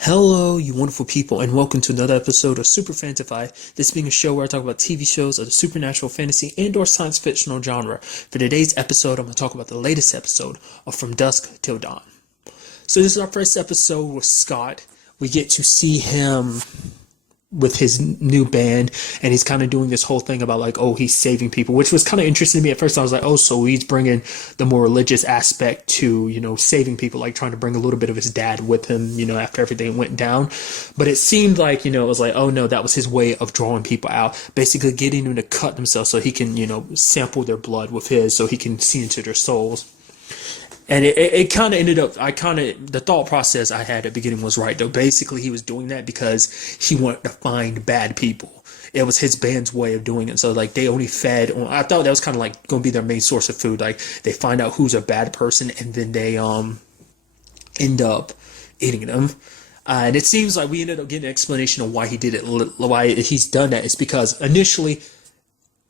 Hello, you wonderful people, and welcome to another episode of Super-Fanta-Fi. This being a show where I talk about TV shows of the supernatural, fantasy, and/or science fictional genre. For today's episode, I'm going to talk about the latest episode of From Dusk Till Dawn. So this is our first episode with Scott. We get to see him with his new band, and he's kind of doing this whole thing about like, oh, he's saving people, which was kind of interesting to me at first. I was like, oh, so he's bringing the more religious aspect to, saving people, like trying to bring a little bit of his dad with him, after everything went down. But it seemed like, it was like, oh no, that was his way of drawing people out, basically getting them to cut themselves so he can, sample their blood with his, so he can see into their souls. And it kind of ended up, the thought process I had at the beginning was right, though. Basically, he was doing that because he wanted to find bad people. It was his band's way of doing it. So, like, they only fed on, I thought that was kind of like going to be their main source of food. Like, they find out who's a bad person and then they end up eating them. And it seems like we ended up getting an explanation of why he did it, why he's done that. It's because initially,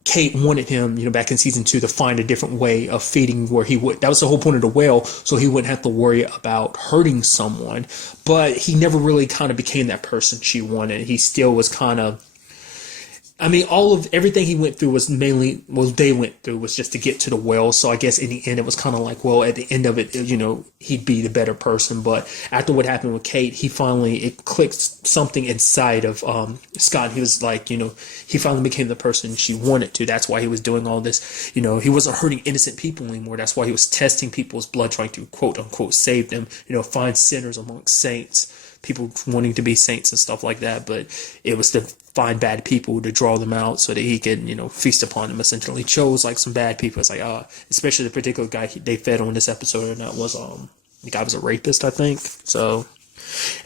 Kate wanted him, back in season 2 to find a different way of feeding where he would. That was the whole point of the whale, so he wouldn't have to worry about hurting someone. But he never really kind of became that person she wanted. He still was kind of. I mean, all of everything he went through was mainly, they went through was just to get to the well. So I guess in the end, it was kind of like, well, at the end of it, he'd be the better person. But after what happened with Kate, it clicked something inside of Scott. He was like, he finally became the person she wanted to. That's why he was doing all this. He wasn't hurting innocent people anymore. That's why he was testing people's blood, trying to quote unquote save them. Find sinners amongst saints, people wanting to be saints and stuff like that. But it was to find bad people to draw them out so that he could, feast upon them. Essentially, he chose like some bad people. It's like, especially the particular guy they fed on this episode, and that was the guy was a rapist, I think. So,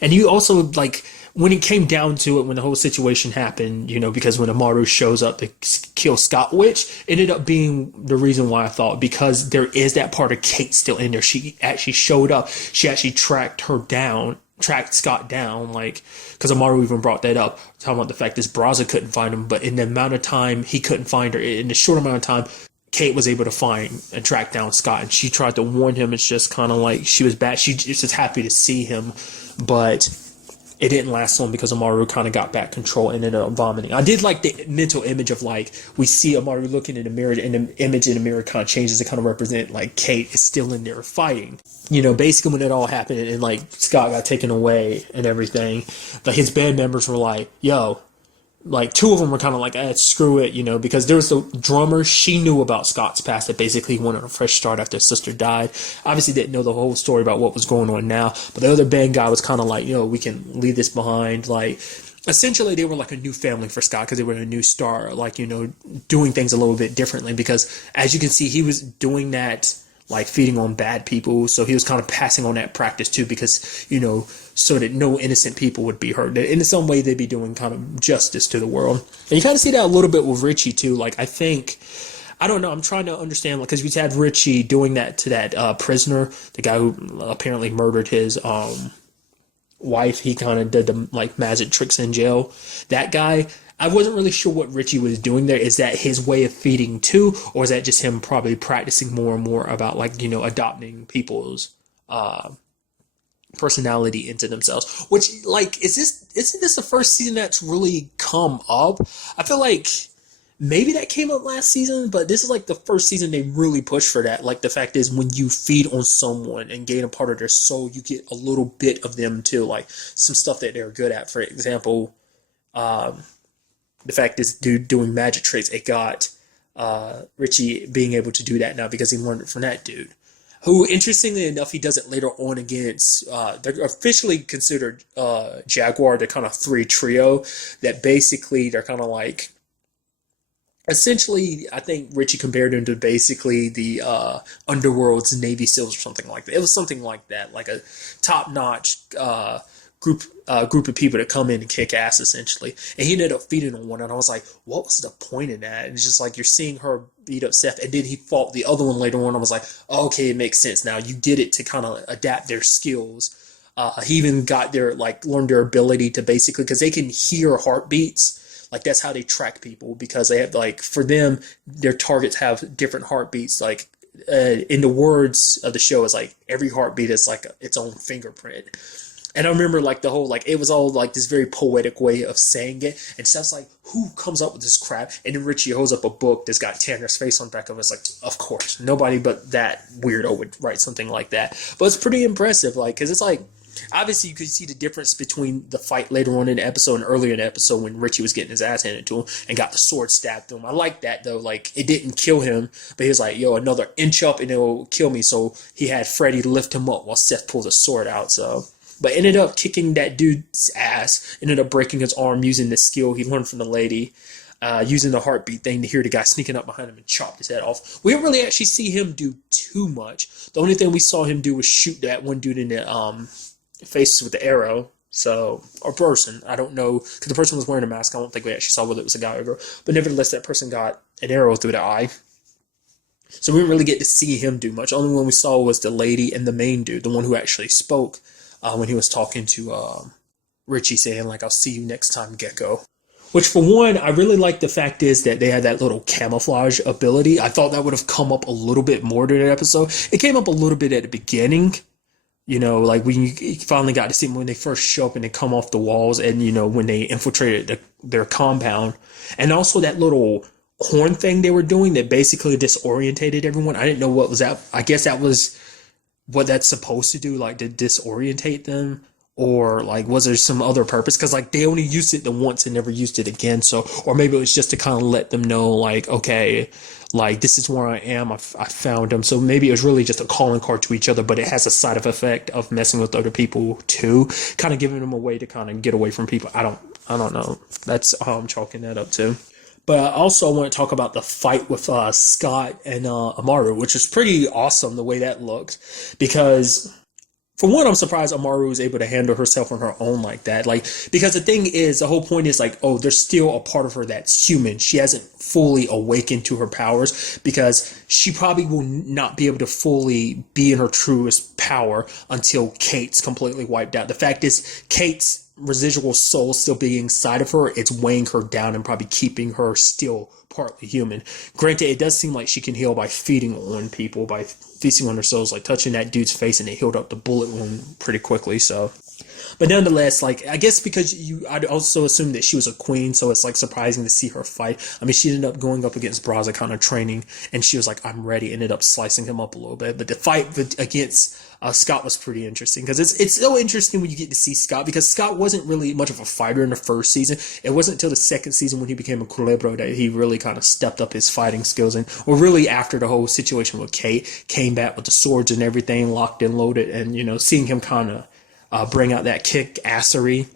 and you also like when it came down to it, when the whole situation happened, because when Amaru shows up to kill Scott, which ended up being the reason why I thought, because there is that part of Kate still in there. She actually showed up. She actually tracked Scott down, like, because Amaru even brought that up, talking about the fact this Braza couldn't find him, but in the amount of time he couldn't find her, in the short amount of time, Kate was able to find and track down Scott, and she tried to warn him. It's just kind of like she was bad. She was just happy to see him, but it didn't last long because Amaru kind of got back control and ended up vomiting. I did like the mental image of like we see Amaru looking in the mirror, and the image in the mirror kind of changes to kind of represent like Kate is still in there fighting. Basically when it all happened and like Scott got taken away and everything, like his band members were like, "Yo." Like two of them were kind of like, screw it, because there was the drummer. She knew about Scott's past, that basically he wanted a fresh start after his sister died. Obviously didn't know the whole story about what was going on now, but the other band guy was kind of like, we can leave this behind. Like, essentially they were like a new family for Scott because they were a new star, like, doing things a little bit differently, because as you can see, he was doing that, like feeding on bad people. So he was kind of passing on that practice too, because, so that no innocent people would be hurt. In some way, they'd be doing kind of justice to the world. And you kind of see that a little bit with Richie too. Like, I don't know, I'm trying to understand, because we had Richie doing that to that prisoner, the guy who apparently murdered his wife. He kind of did the like magic tricks in jail. That guy, I wasn't really sure what Richie was doing there. Is that his way of feeding too, or is that just him probably practicing more and more about like, adopting people's personality into themselves? Which, like, isn't this the first season that's really come up? I feel like maybe that came up last season, but this is like the first season they really push for that. Like, the fact is, when you feed on someone and gain a part of their soul, you get a little bit of them too, like some stuff that they're good at. For example, the fact this dude doing magic tricks, it got Richie being able to do that now because he learned it from that dude. Who, interestingly enough, he does it later on against, they're officially considered Jaguar, the kind of three trio, that basically they're kind of like, essentially, I think Richie compared him to basically the Underworld's Navy SEALs or something like that. It was something like that, like a top-notch group of people that come in and kick ass, essentially. And he ended up feeding on one, and I was like, what was the point in that? And it's just like, you're seeing her beat up Seth, and then he fought the other one later on. I was like, oh, okay, it makes sense now. You did it to kind of adapt their skills. He even got learned their ability to basically, because they can hear heartbeats. Like, that's how they track people, because they have, like, for them, their targets have different heartbeats. Like, in the words of the show, is like every heartbeat is like its own fingerprint. And I remember like the whole like it was all like this very poetic way of saying it. And Steph's like, who comes up with this crap? And then Richie holds up a book that's got Tanner's face on the back of it. It's like, of course, nobody but that weirdo would write something like that. But it's pretty impressive, like, because it's like obviously you could see the difference between the fight later on in the episode and earlier in the episode when Richie was getting his ass handed to him and got the sword stabbed through him. I like that though, like it didn't kill him, but he was like, yo, another inch up and it'll kill me. So he had Freddy lift him up while Seth pulls a sword out. So but ended up kicking that dude's ass, ended up breaking his arm using the skill he learned from the lady, using the heartbeat thing to hear the guy sneaking up behind him and chop his head off. We didn't really actually see him do too much. The only thing we saw him do was shoot that one dude in the face with the arrow. So, or person, I don't know, because the person was wearing a mask. I don't think we actually saw whether it was a guy or a girl. But nevertheless, that person got an arrow through the eye. So we didn't really get to see him do much. The only one we saw was the lady and the main dude, the one who actually spoke. When he was talking to Richie saying, like, I'll see you next time, Gecko. Which, for one, I really like the fact is that they had that little camouflage ability. I thought that would have come up a little bit more during the episode. It came up a little bit at the beginning. You know, like when you finally got to see them when they first show up and they come off the walls and, you know, when they infiltrated their compound. And also that little horn thing they were doing that basically disorientated everyone. I didn't know what was that. I guess that was what that's supposed to do, like to disorientate them, or like was there some other purpose? Because like they only used it the once and never used it again. So, or maybe it was just to kind of let them know, like, okay, like this is where I am. I found them. So maybe it was really just a calling card to each other, but it has a side effect of messing with other people too, kind of giving them a way to kind of get away from people. I don't know. That's how I'm chalking that up to. But I also want to talk about the fight with Scott and Amaru, which is pretty awesome the way that looked. Because, for one, I'm surprised Amaru was able to handle herself on her own like that. Like, because the thing is, the whole point is like, oh, there's still a part of her that's human. She hasn't fully awakened to her powers because she probably will not be able to fully be in her truest power until Kate's completely wiped out. The fact is, Kate's residual soul still being inside of her, it's weighing her down and probably keeping her still partly human. Granted, it does seem like she can heal by feeding on people, by feasting on her souls, like touching that dude's face and it healed up the bullet wound pretty quickly. So, but nonetheless, like, I guess because I'd also assume that she was a queen, so it's like surprising to see her fight. I mean, she ended up going up against Braza kind of training, and she was like, I'm ready, ended up slicing him up a little bit. But the fight against Scott was pretty interesting, because it's so interesting when you get to see Scott, because Scott wasn't really much of a fighter in the first season. It wasn't until the second season when he became a Culebro that he really kind of stepped up his fighting skills, and or really after the whole situation with Kate, came back with the swords and everything locked and loaded, and, you know, seeing him kind of bring out that kick-assery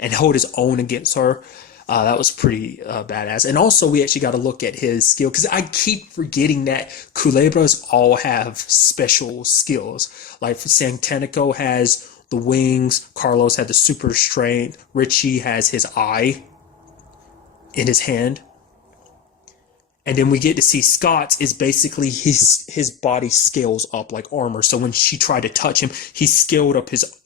and hold his own against her. That was pretty badass. And also, we actually got to look at his skill, because I keep forgetting that Culebras all have special skills. Like, Santanico has the wings, Carlos had the super strength, Richie has his eye in his hand. And then we get to see Scott's is basically his body scales up like armor. So when she tried to touch him, he scaled up his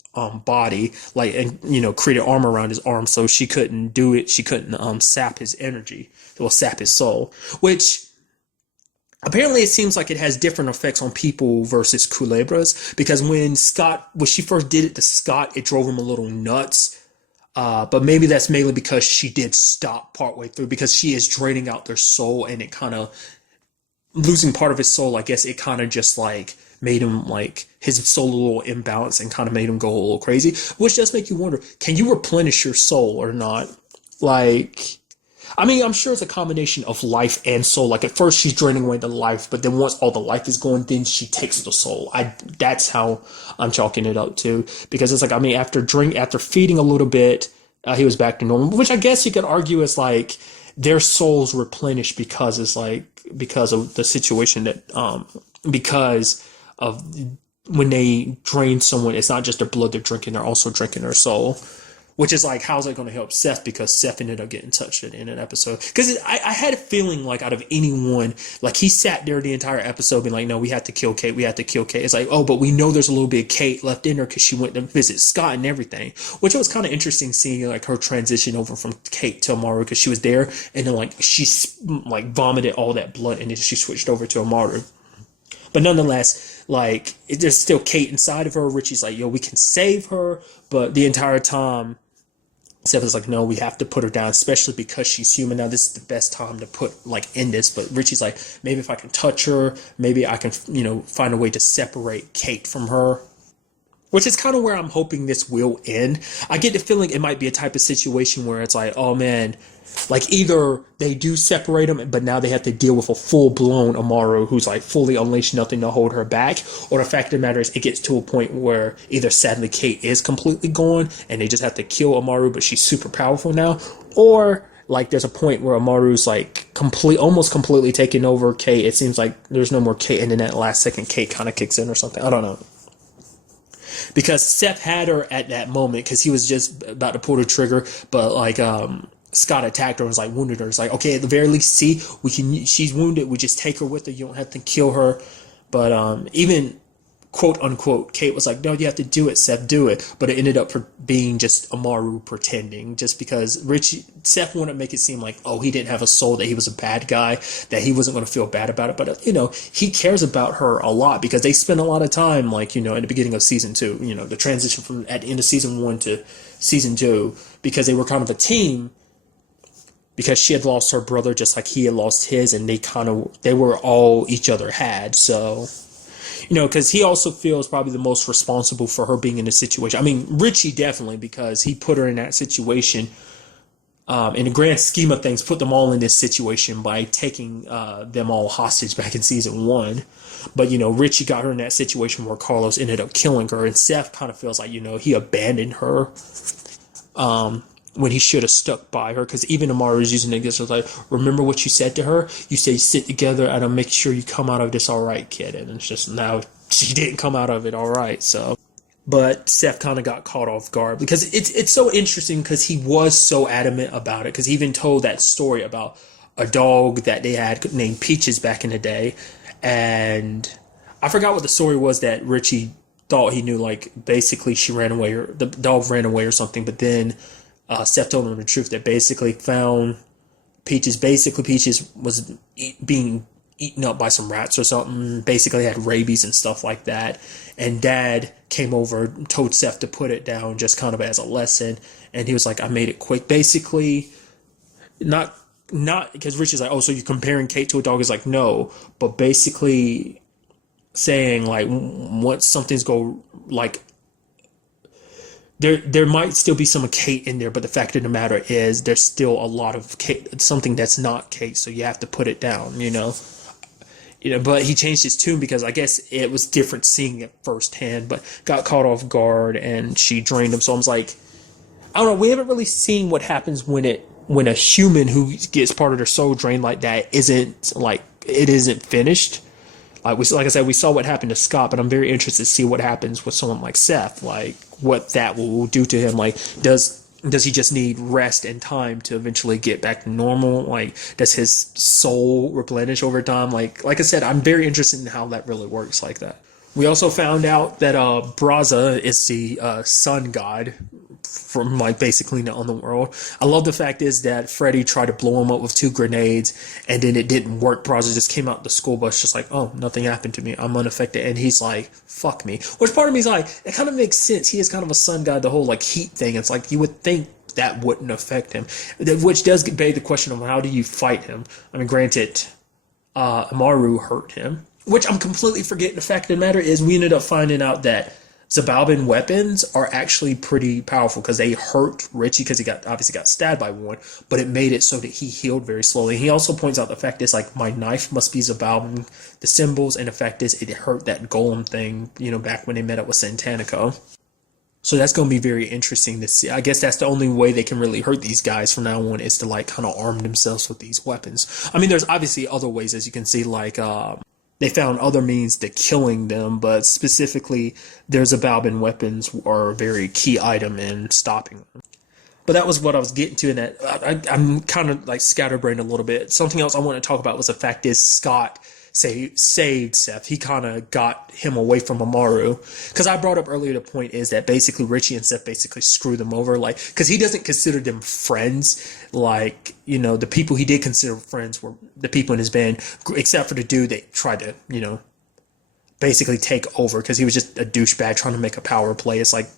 body, like, and, you know, created armor around his arm, so she couldn't do it. She couldn't sap his energy. It will sap his soul, which apparently it seems like it has different effects on people versus Culebras, because when she first did it to Scott, it drove him a little nuts. But maybe that's mainly because she did stop partway through, because she is draining out their soul, and it kind of losing part of his soul. I guess it kind of just like made him, like, his soul a little imbalanced and kind of made him go a little crazy, which does make you wonder, can you replenish your soul or not? Like, I mean, I'm sure it's a combination of life and soul. Like, at first she's draining away the life, but then once all the life is going, then she takes the soul. That's how I'm chalking it up to, because it's like, I mean, after feeding a little bit, he was back to normal, which I guess you could argue is like their souls replenished because it's like, because of the situation that, because of when they drain someone, it's not just their blood they're drinking, they're also drinking their soul. Which is like, how's that going to help Seth? Because Seth ended up getting touched in an episode. Because I had a feeling like out of anyone, like he sat there the entire episode being like, no, we have to kill Kate. We have to kill Kate. It's like, oh, but we know there's a little bit of Kate left in her because she went to visit Scott and everything. Which was kind of interesting seeing like her transition over from Kate to Amaru, because she was there and then like she like vomited all that blood and then she switched over to Amaru. But nonetheless, like, there's still Kate inside of her. Richie's like, yo, we can save her. But the entire time, Seth is like, no, we have to put her down, especially because she's human. Now, this is the best time to put, like, end this. But Richie's like, maybe if I can touch her, maybe I can, find a way to separate Kate from her. Which is kind of where I'm hoping this will end. I get the feeling it might be a type of situation where it's like, oh man, like either they do separate them, but now they have to deal with a full-blown Amaru who's like fully unleashed, nothing to hold her back, or the fact of the matter is it gets to a point where either sadly Kate is completely gone and they just have to kill Amaru, but she's super powerful now, or like there's a point where Amaru's like almost completely taking over Kate. It seems like there's no more Kate, and in that last second Kate kind of kicks in or something. I don't know. Because Seth had her at that moment because he was just about to pull the trigger, but like Scott attacked her and was like wounded her. It's like, okay, at the very least, see, she's wounded, we just take her with her, you don't have to kill her. But even quote unquote Kate was like, no, you have to do it, Seth, do it. But it ended up being just Amaru pretending, just because Seth wanted to make it seem like, oh, he didn't have a soul, that he was a bad guy, that he wasn't going to feel bad about it. But he cares about her a lot because they spend a lot of time, like, in the beginning of season 2, the transition from at the end of season 1 to season 2, because they were kind of a team, because she had lost her brother just like he had lost his, and they were all each other had. So because he also feels probably the most responsible for her being in this situation. I mean, Richie definitely, because he put her in that situation. In the grand scheme of things, put them all in this situation by taking them all hostage back in season 1. But, Richie got her in that situation where Carlos ended up killing her. And Seth kind of feels like, he abandoned her when he should have stuck by her. Because even Amaru is using it against her, like, remember what you said to her? You say, sit together and I'll make sure you come out of this all right, kid. And it's just, now she didn't come out of it all right, so. But Seth kind of got caught off guard because it's so interesting because he was so adamant about it, because he even told that story about a dog that they had named Peaches back in the day. And I forgot what the story was that Richie thought he knew, like basically she ran away, or the dog ran away or something. But then Seth told him the truth, that basically found Peaches. Basically Peaches was being eaten up by some rats or something, basically had rabies and stuff like that. And Dad came over and told Seth to put it down just kind of as a lesson. And he was like, I made it quick. Basically, not because Richie's like, oh, so you're comparing Kate to a dog? Is like, no. But basically saying, like, once something's go, like, there might still be some of Kate in there, but the fact of the matter is there's still a lot of Kate, something that's not Kate, so you have to put it down, but he changed his tune because I guess it was different seeing it firsthand, but got caught off guard and she drained him. So I was like, I don't know, we haven't really seen what happens when a human who gets part of their soul drained like that isn't finished. Like I said, we saw what happened to Scott, but I'm very interested to see what happens with someone like Seth, like what that will do to him. Like, does he just need rest and time to eventually get back to normal? Like, does his soul replenish over time? Like I said, I'm very interested in how that really works like that. We also found out that Braza is the sun god from, like, basically on the world. I love the fact is that Freddy tried to blow him up with 2 grenades and then it didn't work. Braza just came out the school bus just like, oh, nothing happened to me, I'm unaffected. And he's like, fuck me. Which part of me is like, it kind of makes sense. He is kind of a sun god, the whole like heat thing. It's like you would think that wouldn't affect him, which does beg the question of how do you fight him? I mean, granted, Amaru hurt him, which I'm completely forgetting. The fact of the matter is we ended up finding out that Zabalban weapons are actually pretty powerful because they hurt Richie because he obviously got stabbed by one, but it made it so that he healed very slowly. He also points out the fact is, like, my knife must be Zabalban, the symbols, and the fact is it hurt that golem thing, back when they met up with Santanico. So that's going to be very interesting to see. I guess that's the only way they can really hurt these guys from now on, is to, like, kind of arm themselves with these weapons. I mean, there's obviously other ways, as you can see, like, they found other means to killing them, but specifically their Zabalban weapons are a very key item in stopping them. But that was what I was getting to in that. I'm kind of like scatterbrained a little bit. Something else I want to talk about was the fact is Scott saved Seth. He kind of got him away from Amaru. Because I brought up earlier, the point is that basically Richie and Seth basically screwed them over. Like, because he doesn't consider them friends. Like, the people he did consider friends were the people in his band, except for the dude that tried to, basically take over because he was just a douchebag trying to make a power play. It's like,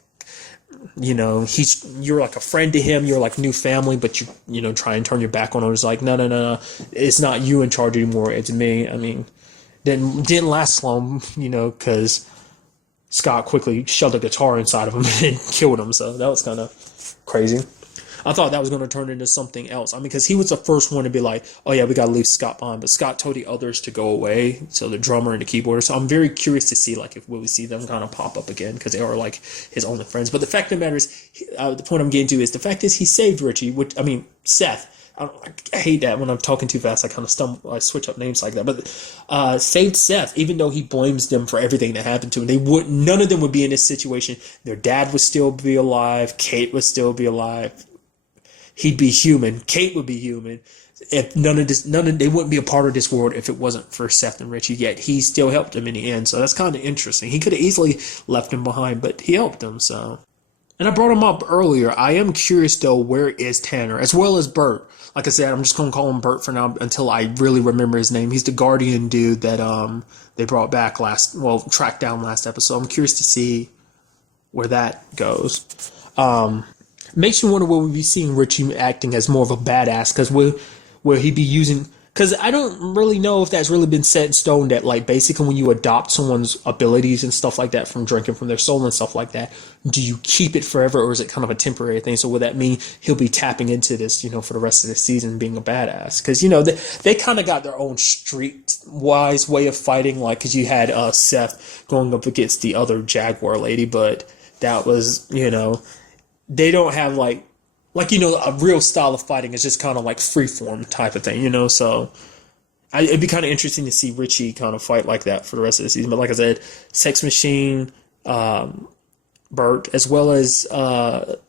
you're like a friend to him, you're like new family, but you try and turn your back on him. It's like, no, it's not you in charge anymore, it's me. I mean, didn't last long, because Scott quickly shoved a guitar inside of him and killed him. So that was kind of crazy. I thought that was going to turn into something else. I mean, because he was the first one to be like, oh yeah, we got to leave Scott behind. But Scott told the others to go away. So the drummer and the keyboarder. So I'm very curious to see like if we see them kind of pop up again because they are like his only friends. But the fact of the matter is, the point I'm getting to is the fact is he saved Richie, Seth. I hate that when I'm talking too fast. I kind of stumble. I switch up names like that. But saved Seth, even though he blames them for everything that happened to him. None of them would be in this situation. Their dad would still be alive. Kate would still be alive. He'd be human. Kate would be human. If they wouldn't be a part of this world if it wasn't for Seth and Richie. Yet he still helped them in the end. So that's kind of interesting. He could have easily left him behind, but he helped them. So, and I brought him up earlier. I am curious though, where is Tanner as well as Bert? Like I said, I'm just gonna call him Bert for now until I really remember his name. He's the Guardian dude that they brought back tracked down last episode. I'm curious to see where that goes. Makes me wonder will we be seeing Richie acting as more of a badass, because will he be using, because I don't really know if that's really been set in stone that like basically when you adopt someone's abilities and stuff like that from drinking from their soul and stuff like that, do you keep it forever or is it kind of a temporary thing? So would that mean he'll be tapping into this, for the rest of the season being a badass? Because, they kind of got their own street-wise way of fighting, like, because you had Seth going up against the other Jaguar lady, but that was, they don't have a real style of fighting. It's just kind of like freeform type of thing, so it'd be kind of interesting to see Richie kind of fight like that for the rest of the season. But like I said, Sex Machine, Bert, as well as the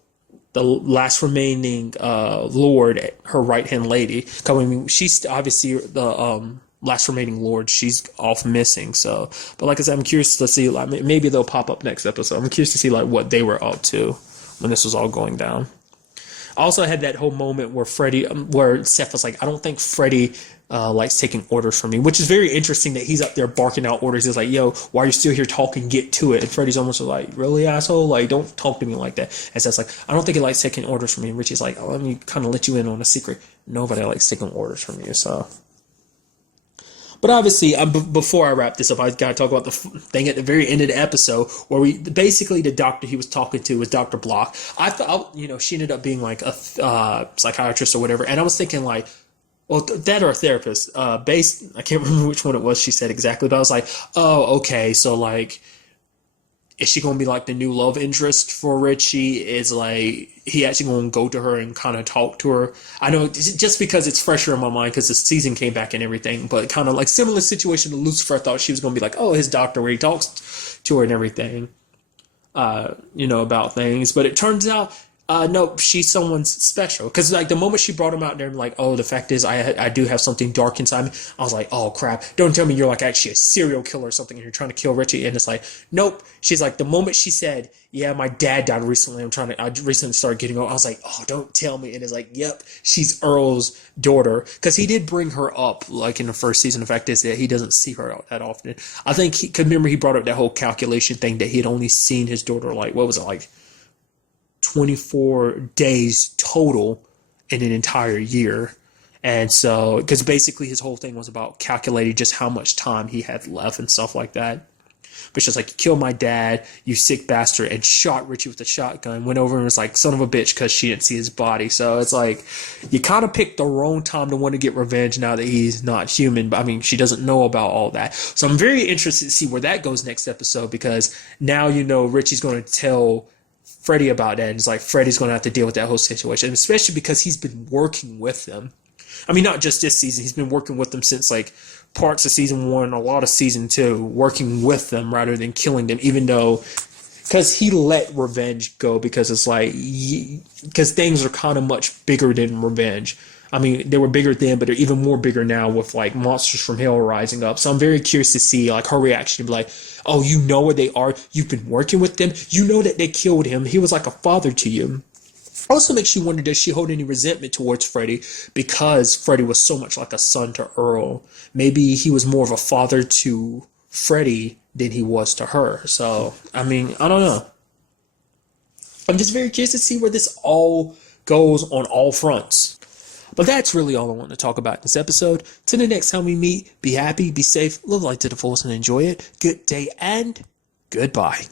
last remaining Lord, her right-hand lady. She's obviously the last remaining Lord. She's off missing. So, but like I said, I'm curious to see, like, maybe they'll pop up next episode. I'm curious to see like what they were up to when this was all going down. I also had that whole moment where where Seth was like, I don't think Freddy likes taking orders from me, which is very interesting that he's up there barking out orders. He's like, yo, why are you still here talking? Get to it. And Freddy's almost like, really, asshole? Like, don't talk to me like that. And Seth's like, I don't think he likes taking orders from me. And Richie's like, oh, let me kind of let you in on a secret. Nobody likes taking orders from you, so. But obviously, before I wrap this up, I got to talk about the thing at the very end of the episode where basically the doctor he was talking to was Dr. Block. I thought, she ended up being like a psychiatrist or whatever. And I was thinking like, well, that or a therapist. I can't remember which one it was she said exactly, but I was like, oh, okay. So like, is she going to be like the new love interest for Richie? Is like he actually going to go to her and kind of talk to her? I know just because it's fresher in my mind because the season came back and everything, but kind of like similar situation to Lucifer. I thought she was going to be like, oh, his doctor where he talks to her and everything, about things. But it turns out, no, she's someone's special. Because like the moment she brought him out there and like, oh, the fact is I do have something dark inside me. I was like, oh crap! Don't tell me you're like actually a serial killer or something and you're trying to kill Richie. And it's like, nope. She's like, the moment she said, yeah, my dad died recently. I recently started getting old. I was like, oh, don't tell me. And it's like, yep, she's Earl's daughter. Because he did bring her up like in the first season. The fact is that he doesn't see her that often. I think remember he brought up that whole calculation thing that he had only seen his daughter like, what was it, like 24 days total in an entire year. And so, because basically his whole thing was about calculating just how much time he had left and stuff like that. But she's like, you killed my dad, you sick bastard, and shot Richie with a shotgun. Went over and was like, son of a bitch, because she didn't see his body. So it's like, you kind of picked the wrong time to want to get revenge now that he's not human. But I mean, she doesn't know about all that. So I'm very interested to see where that goes next episode, because now Richie's going to tell Freddy about that, and it's like Freddy's going to have to deal with that whole situation, especially because he's been working with them. I mean, not just this season, he's been working with them since like parts of season 1, a lot of season 2, working with them rather than killing them, even though, because he let revenge go, because it's like, because things are kind of much bigger than revenge. I mean, they were bigger then, but they're even more bigger now with like monsters from hell rising up. So I'm very curious to see like her reaction to be like, oh, you know where they are. You've been working with them. You know that they killed him. He was like a father to you. Also makes you wonder, does she hold any resentment towards Freddy because Freddy was so much like a son to Earl? Maybe he was more of a father to Freddy than he was to her. So, I mean, I don't know. I'm just very curious to see where this all goes on all fronts. But that's really all I want to talk about in this episode. Till the next time we meet, be happy, be safe, live life to the fullest, and enjoy it. Good day and goodbye.